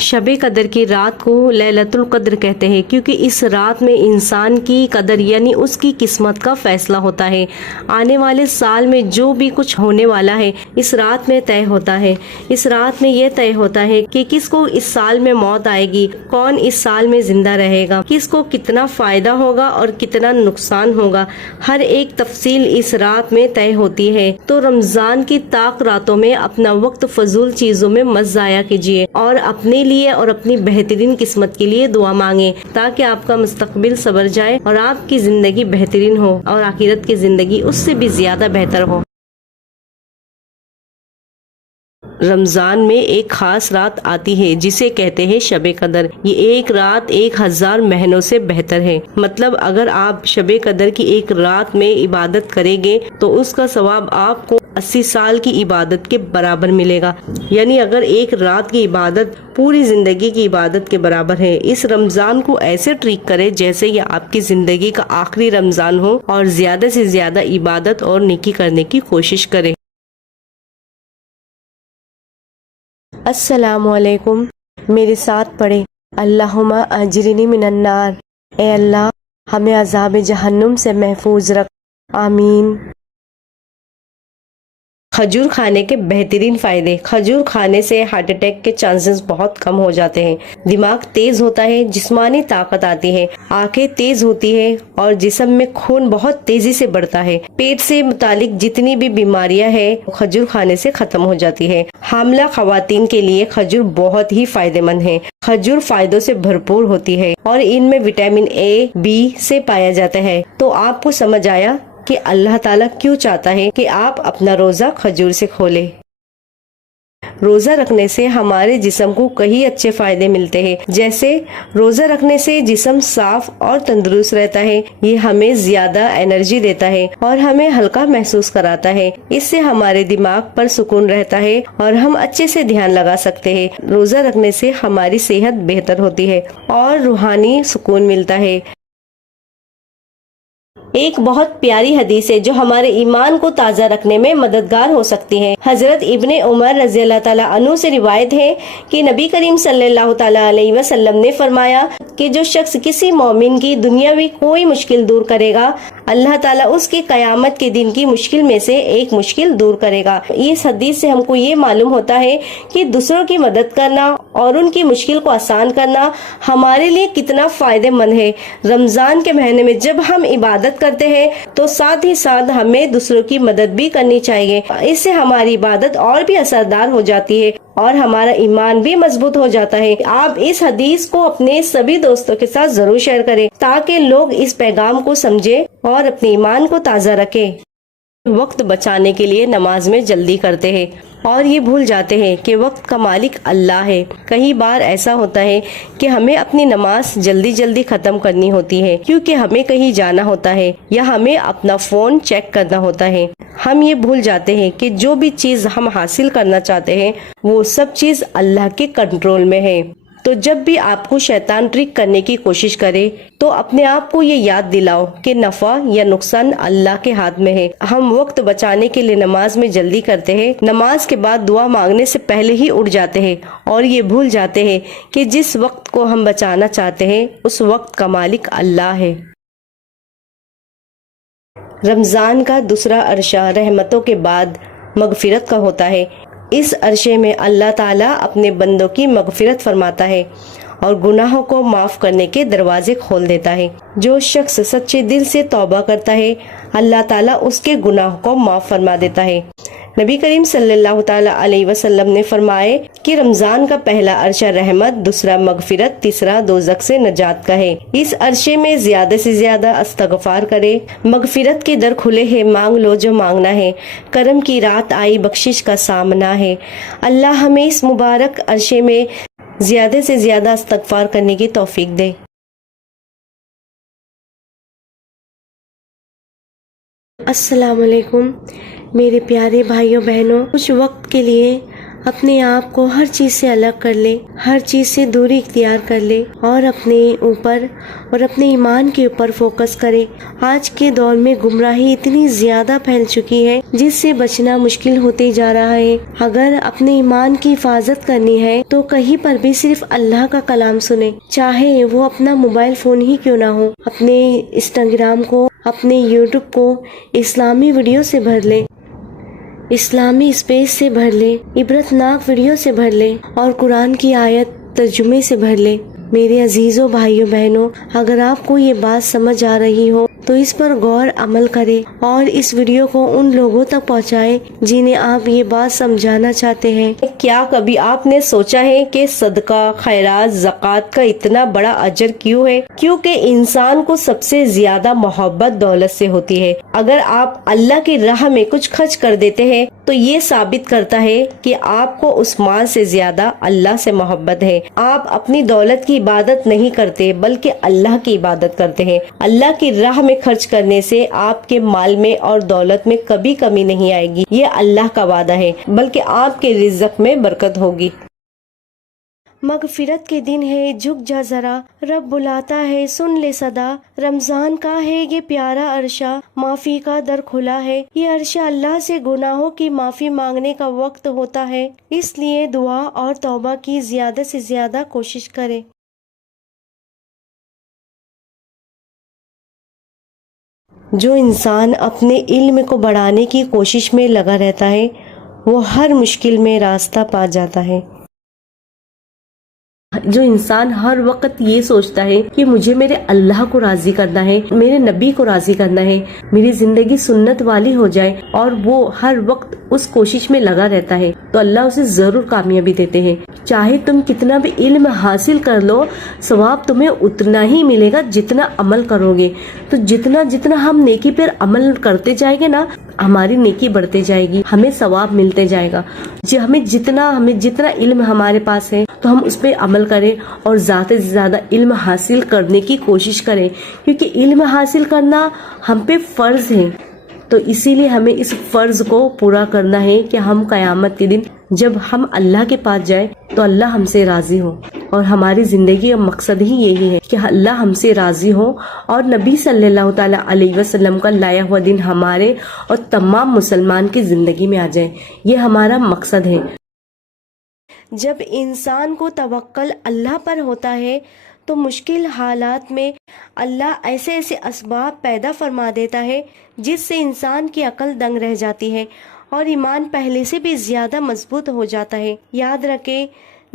شب قدر کی رات کو لیلۃ القدر کہتے ہیں کیونکہ اس رات میں انسان کی قدر یعنی اس کی قسمت کا فیصلہ ہوتا ہے۔ آنے والے سال میں جو بھی کچھ ہونے والا ہے اس رات میں طے ہوتا ہے۔ اس رات میں یہ طے ہوتا ہے کہ کس کو اس سال میں موت آئے گی، کون اس سال میں زندہ رہے گا، کس کو کتنا فائدہ ہوگا اور کتنا نقصان ہوگا، ہر ایک تفصیل اس رات میں طے ہوتی ہے۔ تو رمضان کی طاق راتوں میں اپنا وقت فضول چیزوں میں مت ضائع کیجیے اور اپنے لیے اور اپنی بہترین قسمت کے لیے دعا مانگیں تاکہ آپ کا مستقبل سنور جائے اور آپ کی زندگی بہترین ہو اور آخرت کی زندگی اس سے بھی زیادہ بہتر ہو۔ رمضان میں ایک خاص رات آتی ہے جسے کہتے ہیں شب قدر۔ یہ ایک رات 1000 مہینوں سے بہتر ہے۔ مطلب اگر آپ شب قدر کی ایک رات میں عبادت کریں گے تو اس کا ثواب آپ کو 80 سال کی عبادت کے برابر ملے گا، یعنی اگر ایک رات کی عبادت پوری زندگی کی عبادت کے برابر ہے۔ اس رمضان کو ایسے ٹریٹ کرے جیسے یہ آپ کی زندگی کا آخری رمضان ہو اور زیادہ سے زیادہ عبادت اور نیکی کرنے کی کوشش کرے۔ السلام علیکم، میرے ساتھ پڑھیں اللہم اجرنی من النار، اے اللہ ہمیں عذاب جہنم سے محفوظ رکھ، آمین۔ کھجور کھانے کے بہترین فائدے۔ کھجور کھانے سے ہارٹ اٹیک کے چانسز بہت کم ہو جاتے ہیں، دماغ تیز ہوتا ہے، جسمانی طاقت آتی ہے، آنکھیں تیز ہوتی ہے اور جسم میں خون بہت تیزی سے بڑھتا ہے۔ پیٹ سے متعلق جتنی بھی بیماریاں ہیں کھجور کھانے سے ختم ہو جاتی ہے۔ حاملہ خواتین کے لیے کھجور بہت ہی فائدہ مند ہے۔ کھجور فائدوں سے بھرپور ہوتی ہے اور ان میں وٹامن اے، بی سے پایا جاتا ہے۔ تو آپ کو سمجھ آیا کہ اللہ تعالیٰ کیوں چاہتا ہے کہ آپ اپنا روزہ کھجور سے کھولیں۔ روزہ رکھنے سے ہمارے جسم کو کئی اچھے فائدے ملتے ہیں، جیسے روزہ رکھنے سے جسم صاف اور تندرست رہتا ہے، یہ ہمیں زیادہ انرجی دیتا ہے اور ہمیں ہلکا محسوس کراتا ہے۔ اس سے ہمارے دماغ پر سکون رہتا ہے اور ہم اچھے سے دھیان لگا سکتے ہیں۔ روزہ رکھنے سے ہماری صحت بہتر ہوتی ہے اور روحانی سکون ملتا ہے۔ ایک بہت پیاری حدیث ہے جو ہمارے ایمان کو تازہ رکھنے میں مددگار ہو سکتی ہے۔ حضرت ابن عمر رضی اللہ تعالیٰ عنہ سے روایت ہے کہ نبی کریم صلی اللہ تعالیٰ علیہ وسلم نے فرمایا کہ جو شخص کسی مومن کی دنیاوی کوئی مشکل دور کرے گا، اللہ تعالیٰ اس کی قیامت کے دن کی مشکل میں سے ایک مشکل دور کرے گا۔ اس حدیث سے ہم کو یہ معلوم ہوتا ہے کہ دوسروں کی مدد کرنا اور ان کی مشکل کو آسان کرنا ہمارے لیے کتنا فائدہ مند ہے۔ رمضان کے مہینے میں جب ہم عبادت کرتے ہیں تو ساتھ ہی ساتھ ہمیں دوسروں کی مدد بھی کرنی چاہیے۔ اس سے ہماری عبادت اور بھی اثردار ہو جاتی ہے اور ہمارا ایمان بھی مضبوط ہو جاتا ہے۔ آپ اس حدیث کو اپنے سبھی دوستوں کے ساتھ ضرور شیئر کریں تاکہ لوگ اس پیغام کو سمجھیں اور اپنے ایمان کو تازہ رکھیں۔ وقت بچانے کے لیے نماز میں جلدی کرتے ہیں اور یہ بھول جاتے ہیں کہ وقت کا مالک اللہ ہے۔ کئی بار ایسا ہوتا ہے کہ ہمیں اپنی نماز جلدی جلدی ختم کرنی ہوتی ہے کیونکہ ہمیں کہیں جانا ہوتا ہے یا ہمیں اپنا فون چیک کرنا ہوتا ہے۔ ہم یہ بھول جاتے ہیں کہ جو بھی چیز ہم حاصل کرنا چاہتے ہیں وہ سب چیز اللہ کے کنٹرول میں ہے۔ تو جب بھی آپ کو شیطان ٹرک کرنے کی کوشش کرے تو اپنے آپ کو یہ یاد دلاؤ کہ نفع یا نقصان اللہ کے ہاتھ میں ہے۔ ہم وقت بچانے کے لیے نماز میں جلدی کرتے ہیں، نماز کے بعد دعا مانگنے سے پہلے ہی اٹھ جاتے ہیں اور یہ بھول جاتے ہیں کہ جس وقت کو ہم بچانا چاہتے ہیں اس وقت کا مالک اللہ ہے۔ رمضان کا دوسرا عرصہ رحمتوں کے بعد مغفرت کا ہوتا ہے۔ اس عرصے میں اللہ تعالیٰ اپنے بندوں کی مغفرت فرماتا ہے اور گناہوں کو معاف کرنے کے دروازے کھول دیتا ہے۔ جو شخص سچے دل سے توبہ کرتا ہے اللہ تعالیٰ اس کے گناہوں کو معاف فرما دیتا ہے۔ نبی کریم صلی اللہ تعالیٰ علیہ وسلم نے فرمائے کہ رمضان کا پہلا عرصہ رحمت، دوسرا مغفرت، تیسرا دوزخ سے نجات کا ہے۔ اس عرصے میں زیادہ سے زیادہ استغفار کرے، مغفرت کے در کھلے ہیں، مانگ لو جو مانگنا ہے، کرم کی رات آئی، بخشش کا سامنا ہے۔ اللہ ہمیں اس مبارک عرصے میں زیادہ سے زیادہ استغفار کرنے کی توفیق دے۔ السلام علیکم میرے پیارے بھائیوں بہنوں، کچھ وقت کے لیے اپنے آپ کو ہر چیز سے الگ کر لے، ہر چیز سے دوری اختیار کر لے اور اپنے اوپر اور اپنے ایمان کے اوپر فوکس کرے۔ آج کے دور میں گمراہی اتنی زیادہ پھیل چکی ہے جس سے بچنا مشکل ہوتے جا رہا ہے۔ اگر اپنے ایمان کی حفاظت کرنی ہے تو کہیں پر بھی صرف اللہ کا کلام سنیں، چاہے وہ اپنا موبائل فون ہی کیوں نہ ہو۔ اپنے انسٹاگرام کو، اپنے یوٹیوب کو اسلامی ویڈیو سے بھر لے، اسلامی اسپیس سے بھر لے، عبرت ناک ویڈیو سے بھر لے اور قرآن کی آیت ترجمے سے بھر لے۔ میرے عزیزوں، بھائیوں، بہنوں، اگر آپ کو یہ بات سمجھ آ رہی ہو تو اس پر غور عمل کرے اور اس ویڈیو کو ان لوگوں تک پہنچائے جنہیں آپ یہ بات سمجھانا چاہتے ہیں۔ کیا کبھی آپ نے سوچا ہے کہ صدقہ، خیرات، زکوٰۃ کا اتنا بڑا اجر کیوں ہے؟ کیونکہ انسان کو سب سے زیادہ محبت دولت سے ہوتی ہے۔ اگر آپ اللہ کی راہ میں کچھ خرچ کر دیتے ہیں تو یہ ثابت کرتا ہے کہ آپ کو اس مال سے زیادہ اللہ سے محبت ہے۔ آپ اپنی دولت کی عبادت نہیں کرتے بلکہ اللہ کی عبادت کرتے ہیں۔ اللہ کی راہ میں خرچ کرنے سے آپ کے مال میں اور دولت میں کبھی کمی نہیں آئے گی، یہ اللہ کا وعدہ ہے، بلکہ آپ کے رزق میں برکت ہوگی۔ مغفرت کے دن ہے، جھک جا ذرا، رب بلاتا ہے، سن لے صدا۔ رمضان کا ہے یہ پیارا عرشہ، معافی کا در کھلا ہے۔ یہ عرشہ اللہ سے گناہوں کی معافی مانگنے کا وقت ہوتا ہے، اس لیے دعا اور توبہ کی زیادہ سے زیادہ کوشش کرے۔ جو انسان اپنے علم کو بڑھانے کی کوشش میں لگا رہتا ہے وہ ہر مشکل میں راستہ پا جاتا ہے۔ جو انسان ہر وقت یہ سوچتا ہے کہ مجھے میرے اللہ کو راضی کرنا ہے، میرے نبی کو راضی کرنا ہے، میری زندگی سنت والی ہو جائے، اور وہ ہر وقت اس کوشش میں لگا رہتا ہے تو اللہ اسے ضرور کامیابی دیتے ہیں۔ چاہے تم کتنا بھی علم حاصل کر لو، ثواب تمہیں اتنا ہی ملے گا جتنا عمل کرو گے۔ تو جتنا ہم نیکی پر عمل کرتے جائیں گے نا، ہماری نیکی بڑھتے جائے گی، ہمیں ثواب ملتے جائے گا۔ ہمیں جتنا علم ہمارے پاس ہے تو ہم اس پہ عمل کریں اور زیادہ سے زیادہ علم حاصل کرنے کی کوشش کریں، کیونکہ علم حاصل کرنا ہم پہ فرض ہے۔ تو اسی لیے ہمیں اس فرض کو پورا کرنا ہے کہ ہم قیامت کے دن جب ہم اللہ کے پاس جائیں تو اللہ ہم سے راضی ہو، اور ہماری زندگی کا مقصد ہی یہی ہے کہ اللہ ہم سے راضی ہو اور نبی صلی اللہ تعالی علیہ وسلم کا لایا ہوا دن ہمارے اور تمام مسلمان کی زندگی میں آ جائے، یہ ہمارا مقصد ہے۔ جب انسان کو توکل اللہ پر ہوتا ہے تو مشکل حالات میں اللہ ایسے اسباب پیدا فرما دیتا ہے جس سے انسان کی عقل دنگ رہ جاتی ہے اور ایمان پہلے سے بھی زیادہ مضبوط ہو جاتا ہے۔ یاد رکھیں،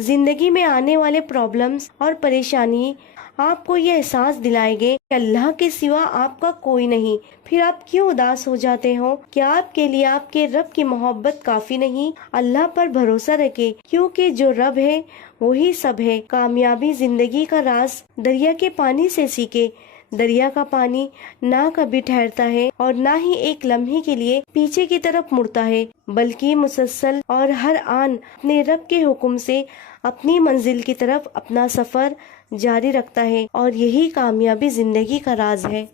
زندگی میں آنے والے پرابلمز اور پریشانی آپ کو یہ احساس دلائیں گے کہ اللہ کے سوا آپ کا کوئی نہیں، پھر آپ کیوں اداس ہو جاتے ہو؟ کیا آپ کے لیے آپ کے رب کی محبت کافی نہیں؟ اللہ پر بھروسہ رکھیں، کیونکہ جو رب ہے وہی سب ہے۔ کامیابی زندگی کا راز دریا کے پانی سے سیکھے۔ دریا کا پانی نہ کبھی ٹھہرتا ہے اور نہ ہی ایک لمحے کے لیے پیچھے کی طرف مڑتا ہے، بلکہ مسلسل اور ہر آن اپنے رب کے حکم سے اپنی منزل کی طرف اپنا سفر جاری رکھتا ہے، اور یہی کامیابی زندگی کا راز ہے۔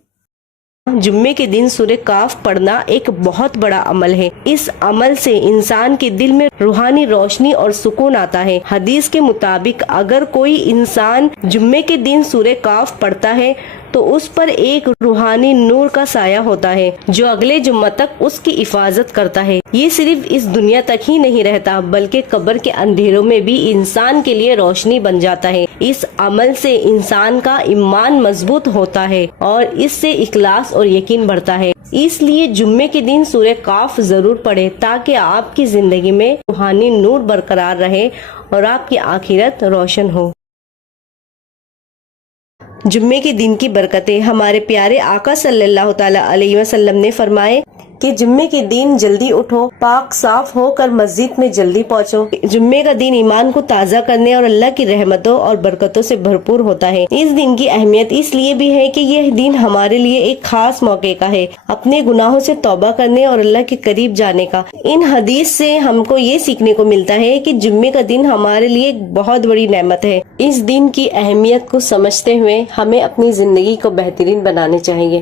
جمعے کے دن سورہ کاف پڑھنا ایک بہت بڑا عمل ہے۔ اس عمل سے انسان کے دل میں روحانی روشنی اور سکون آتا ہے۔ حدیث کے مطابق اگر کوئی انسان جمعے کے دن سورہ کاف پڑھتا ہے تو اس پر ایک روحانی نور کا سایہ ہوتا ہے جو اگلے جمعہ تک اس کی حفاظت کرتا ہے۔ یہ صرف اس دنیا تک ہی نہیں رہتا بلکہ قبر کے اندھیروں میں بھی انسان کے لیے روشنی بن جاتا ہے۔ اس عمل سے انسان کا ایمان مضبوط ہوتا ہے اور اس سے اخلاص اور یقین بڑھتا ہے۔ اس لیے جمعے کے دن سورہ کاف ضرور پڑھیں تاکہ آپ کی زندگی میں روحانی نور برقرار رہے اور آپ کی آخرت روشن ہو۔ جمعے کے دن کی برکتیں۔ ہمارے پیارے آقا صلی اللہ تعالی علیہ وسلم نے فرمائے کہ جمعے کے دن جلدی اٹھو، پاک صاف ہو کر مسجد میں جلدی پہنچو۔ جمعے کا دن ایمان کو تازہ کرنے اور اللہ کی رحمتوں اور برکتوں سے بھرپور ہوتا ہے۔ اس دن کی اہمیت اس لیے بھی ہے کہ یہ دن ہمارے لیے ایک خاص موقع کا ہے اپنے گناہوں سے توبہ کرنے اور اللہ کے قریب جانے کا۔ ان حدیث سے ہم کو یہ سیکھنے کو ملتا ہے کہ جمعے کا دن ہمارے لیے ایک بہت بڑی نعمت ہے۔ اس دن کی اہمیت کو سمجھتے ہوئے ہمیں اپنی زندگی کو بہترین بنانے چاہیے۔